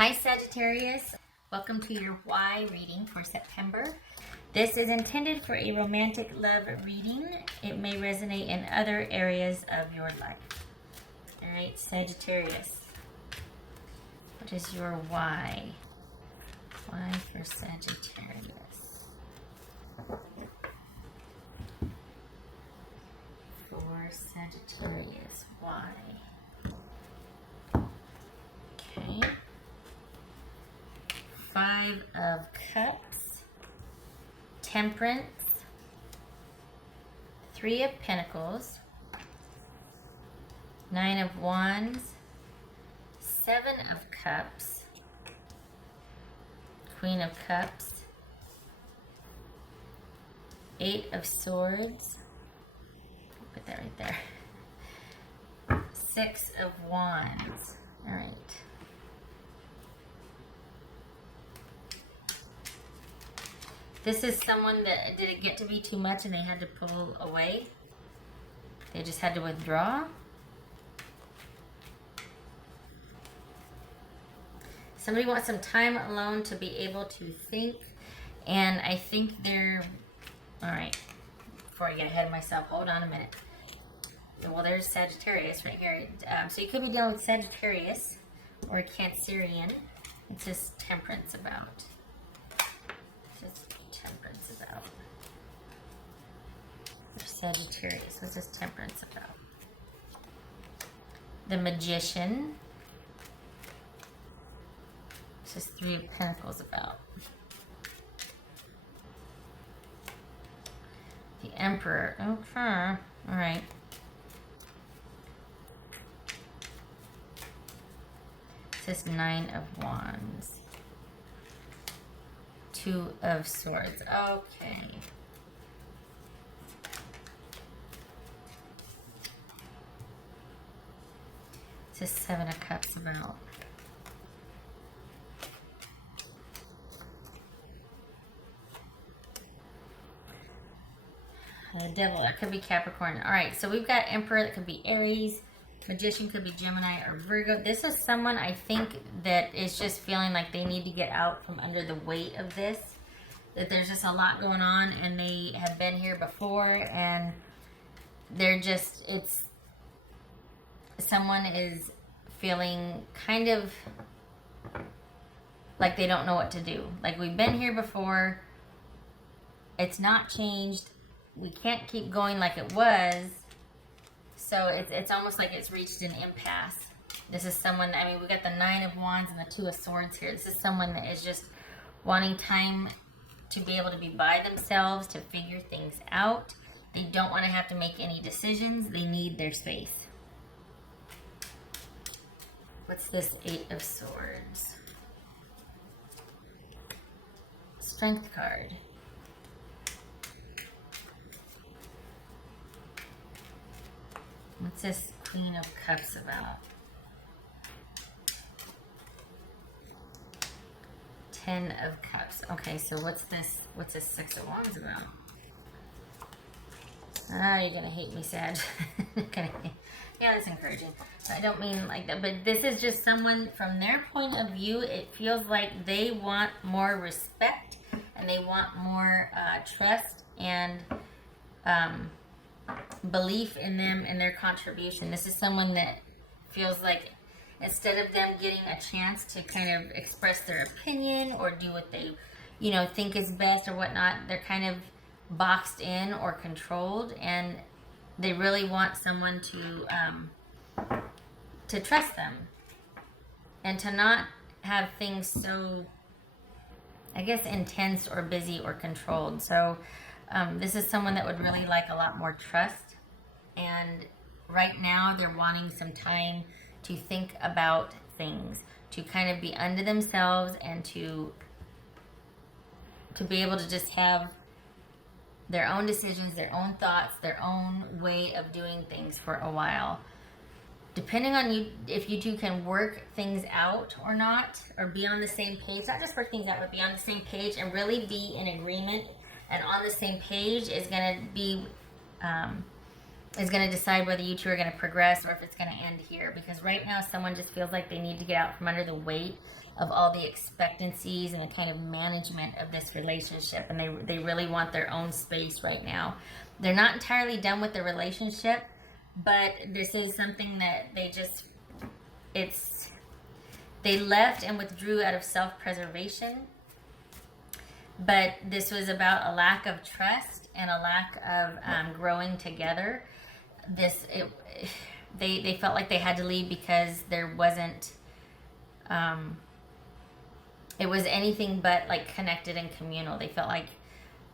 Hi Sagittarius, welcome to your why reading for September. This is intended for a romantic love reading. It may resonate in other areas of your life. All right, Sagittarius, what is your why? Why for Sagittarius? For Sagittarius, why? Okay. 5 of Cups, Temperance, 3 of Pentacles, 9 of Wands, 7 of Cups, Queen of Cups, 8 of Swords, put that right there, 6 of Wands. All right. This is someone that did it get to be too much and they had to pull away. They just had to withdraw. Somebody wants some time alone to be able to think. And I think they're, all right, before I get ahead of myself, hold on a minute. Well, there's Sagittarius right here. So you could be dealing with Sagittarius or a Cancerian. It's just Temperance about. Temperance about. For Sagittarius, what's this Temperance about? The Magician. This is 3 of Pentacles about. The Emperor. Okay. All right. This is 9 of Wands. 2 of Swords. Okay. This is 7 of Cups about. The Devil, that could be Capricorn. All right, so we've got Emperor, that could be Aries. Magician could be Gemini or Virgo. This is someone, I think, that is just feeling like they need to get out from under the weight of this. That there's just a lot going on and they have been here before and they're just, it's, someone is feeling kind of like they don't know what to do. Like, we've been here before. It's not changed. We can't keep going like it was. So it's almost like it's reached an impasse. This is someone, I mean, we got the 9 of Wands and the 2 of Swords here. This is someone that is just wanting time to be able to be by themselves, to figure things out. They don't want to have to make any decisions. They need their space. What's this 8 of Swords? Strength card. What's this Queen of Cups about? 10 of Cups. Okay, so what's this 6 of Wands about? Ah, you're gonna hate me, Sag. Yeah, that's encouraging. I don't mean like that, but this is just someone, from their point of view, it feels like they want more respect and they want more trust and belief in them and their contribution. This is someone that feels like instead of them getting a chance to kind of express their opinion or do what they, think is best or whatnot, they're kind of boxed in or controlled, and they really want someone to trust them and to not have things so, I guess, intense or busy or controlled. So this is someone that would really like a lot more trust, and right now they're wanting some time to think about things, to kind of be unto themselves and to be able to just have their own decisions, their own thoughts, their own way of doing things for a while. Depending on you, if you two can work things out or not, or be on the same page, not just work things out, but be on the same page and really be in agreement and on the same page, is going to be is going to decide whether you two are going to progress or if it's going to end here. Because right now, someone just feels like they need to get out from under the weight of all the expectancies and the kind of management of this relationship. And they really want their own space right now. They're not entirely done with the relationship, but this is something that they left and withdrew out of self-preservation. But this was about a lack of trust and a lack of growing together. They felt like they had to leave because there wasn't it was anything but like connected and communal. They felt like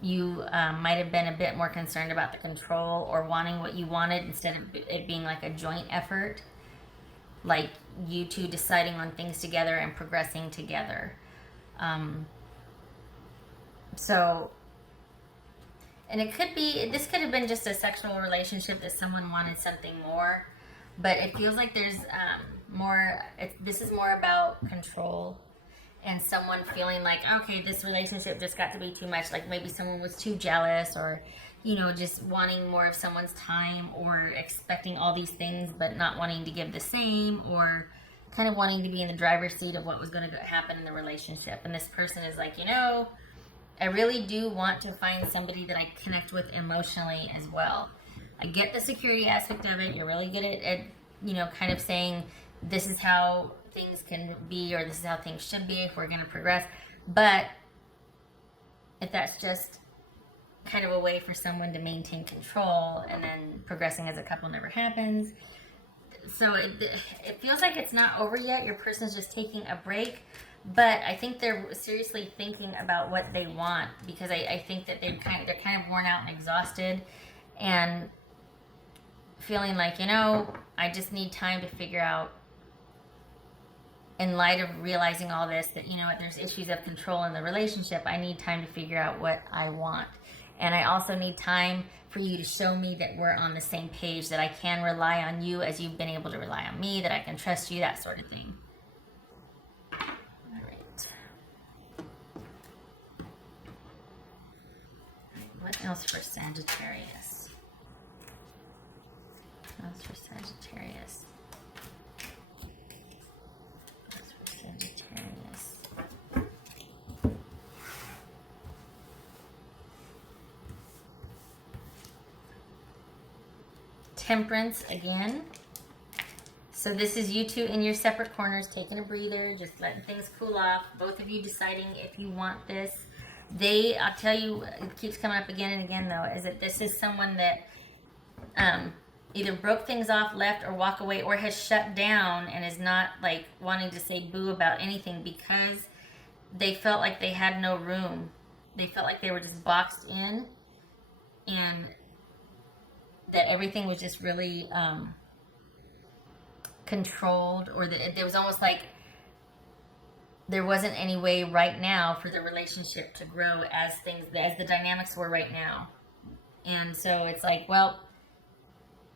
you might have been a bit more concerned about the control or wanting what you wanted instead of it being like a joint effort, like you two deciding on things together and progressing together. And this could have been just a sexual relationship that someone wanted something more, but it feels like there's this is more about control and someone feeling like, okay, this relationship just got to be too much. Like maybe someone was too jealous or, just wanting more of someone's time or expecting all these things, but not wanting to give the same, or kind of wanting to be in the driver's seat of what was going to happen in the relationship. And this person is like, I really do want to find somebody that I connect with emotionally as well. I get the security aspect of it. You're really good at kind of saying this is how things can be, or this is how things should be if we're going to progress. But if that's just kind of a way for someone to maintain control and then progressing as a couple never happens. So it feels like it's not over yet. Your person's just taking a break. But I think they're seriously thinking about what they want, because I think that they're kind of worn out and exhausted and feeling like, I just need time to figure out, in light of realizing all this, that, there's issues of control in the relationship. I need time to figure out what I want. And I also need time for you to show me that we're on the same page, that I can rely on you as you've been able to rely on me, that I can trust you, that sort of thing. What else for Sagittarius? What else for Sagittarius? What else for Sagittarius? Temperance again. So this is you two in your separate corners, taking a breather, just letting things cool off. Both of you deciding if you want this. I'll tell you, it keeps coming up again and again though, is that this is someone that either broke things off, left, or walk away, or has shut down and is not like wanting to say boo about anything because they felt like they had no room. They felt like they were just boxed in, and that everything was just really controlled, or that there was almost like there wasn't any way right now for the relationship to grow as the dynamics were right now. And so it's like, well,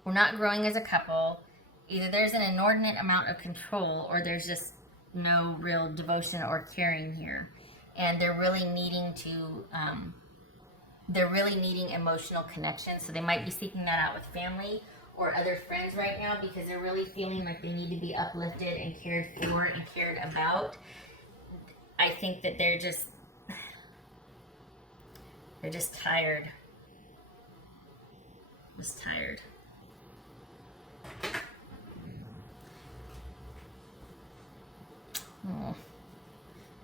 we're not growing as a couple. Either there's an inordinate amount of control, or there's just no real devotion or caring here. And they're really needing emotional connection. So they might be seeking that out with family or other friends right now, because they're really feeling like they need to be uplifted and cared for and cared about. I think that they're just tired. Just tired. Oh,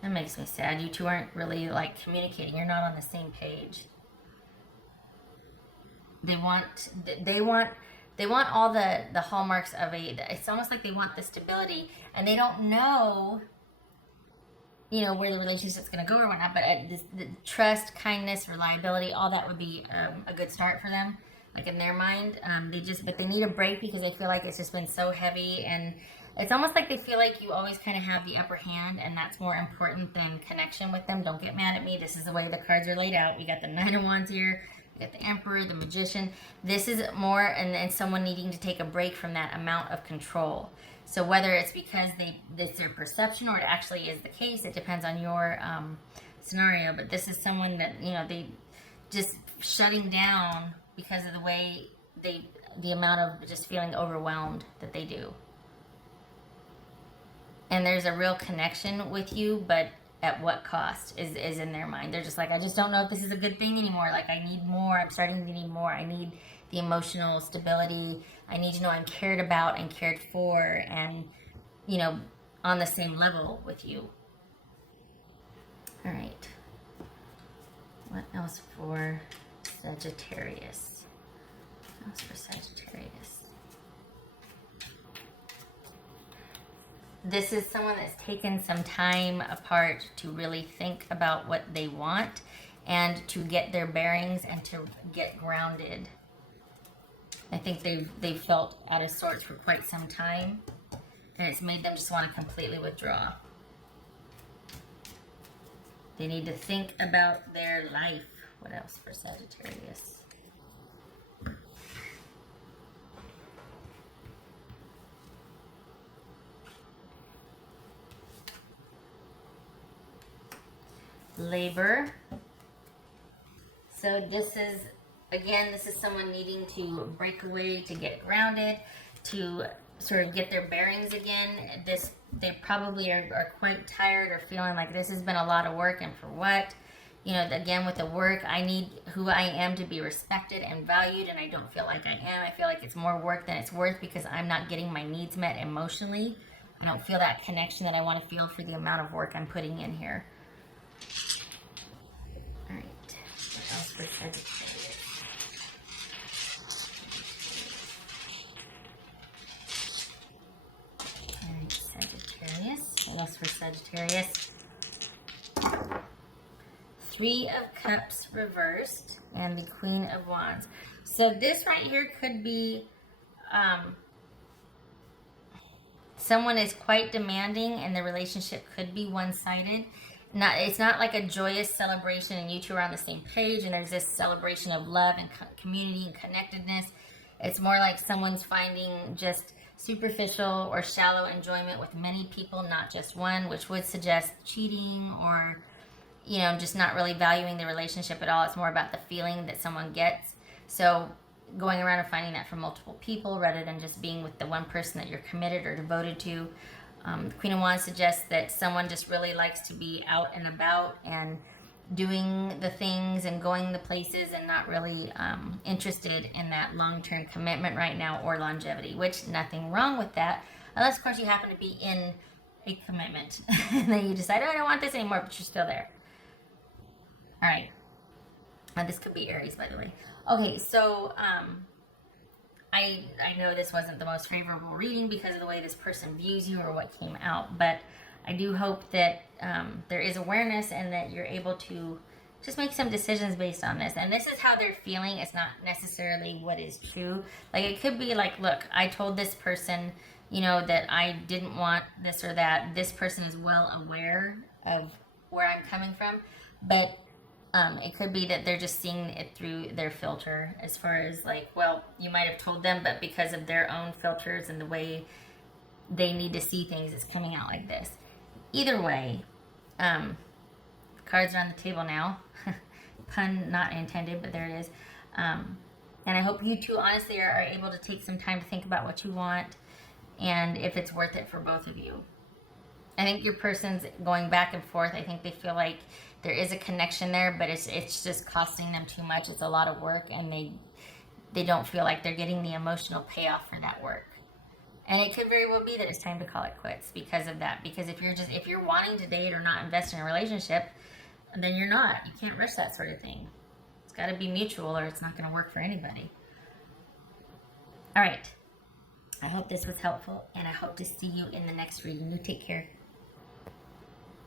that makes me sad. You two aren't really like communicating. You're not on the same page. They want all the hallmarks of it's almost like they want the stability, and they don't know, where the relationship's going to go or whatnot, but the trust, kindness, reliability, all that would be a good start for them, like in their mind. But they need a break because they feel like it's just been so heavy, and it's almost like they feel like you always kind of have the upper hand, and that's more important than connection with them. Don't get mad at me. This is the way the cards are laid out. We got the Nine of Wands here. We got the Emperor, the Magician. This is more, and someone needing to take a break from that amount of control. So whether it's because it's their perception or it actually is the case, it depends on your scenario. But this is someone that, they just shutting down because of the way the amount of just feeling overwhelmed that they do. And there's a real connection with you, but at what cost is in their mind. They're just like, I just don't know if this is a good thing anymore. Like, I need more. I'm starting to need more. I need the emotional stability. I need to know I'm cared about and cared for and, you know, on the same level with you. All right. What else for Sagittarius? What else for Sagittarius? This is someone that's taken some time apart to really think about what they want and to get their bearings and to get grounded. I think they've felt out of sorts for quite some time, and it's made them just want to completely withdraw. They need to think about their life. What else for Sagittarius? Labor. So this is, again, this is someone needing to break away, to get grounded, to sort of get their bearings again. They probably are quite tired or feeling like this has been a lot of work, and for what? You know, again, with the work, I need who I am to be respected and valued, and I don't feel like I am. I feel like it's more work than it's worth because I'm not getting my needs met emotionally. I don't feel that connection that I want to feel for the amount of work I'm putting in here. All right, what else for Sagittarius? All right, Sagittarius. What else for Sagittarius? Three of Cups reversed and the Queen of Wands. So this right here could be someone is quite demanding and the relationship could be one-sided. It's not like a joyous celebration and you two are on the same page and there's this celebration of love and community and connectedness. It's more like someone's finding just superficial or shallow enjoyment with many people, not just one, which would suggest cheating or, you know, just not really valuing the relationship at all. It's more about the feeling that someone gets. So going around and finding that from multiple people rather than just being with the one person that you're committed or devoted to. The Queen of Wands suggests that someone just really likes to be out and about and doing the things and going the places and not really interested in that long-term commitment right now or longevity, which nothing wrong with that, unless of course you happen to be in a commitment and then you decide, oh, I don't want this anymore, but you're still there. All right. This could be Aries, by the way. Okay, so I know this wasn't the most favorable reading because of the way this person views you or what came out, but I do hope that there is awareness and that you're able to just make some decisions based on this. And this is how they're feeling. It's not necessarily what is true. Like, it could be like, look, I told this person, you know, that I didn't want this or that. This person is well aware of where I'm coming from, but it could be that they're just seeing it through their filter as far as like, well, you might have told them, but because of their own filters and the way they need to see things, it's coming out like this. Either way, cards are on the table now. Pun not intended, but there it is. And I hope you two honestly are able to take some time to think about what you want and if it's worth it for both of you. I think your person's going back and forth. I think they feel like there is a connection there, but it's just costing them too much. It's a lot of work, and they don't feel like they're getting the emotional payoff for that work. And it could very well be that it's time to call it quits because of that. Because if you're wanting to date or not invest in a relationship, then you're not. You can't rush that sort of thing. It's got to be mutual, or it's not going to work for anybody. All right. I hope this was helpful, and I hope to see you in the next reading. You take care.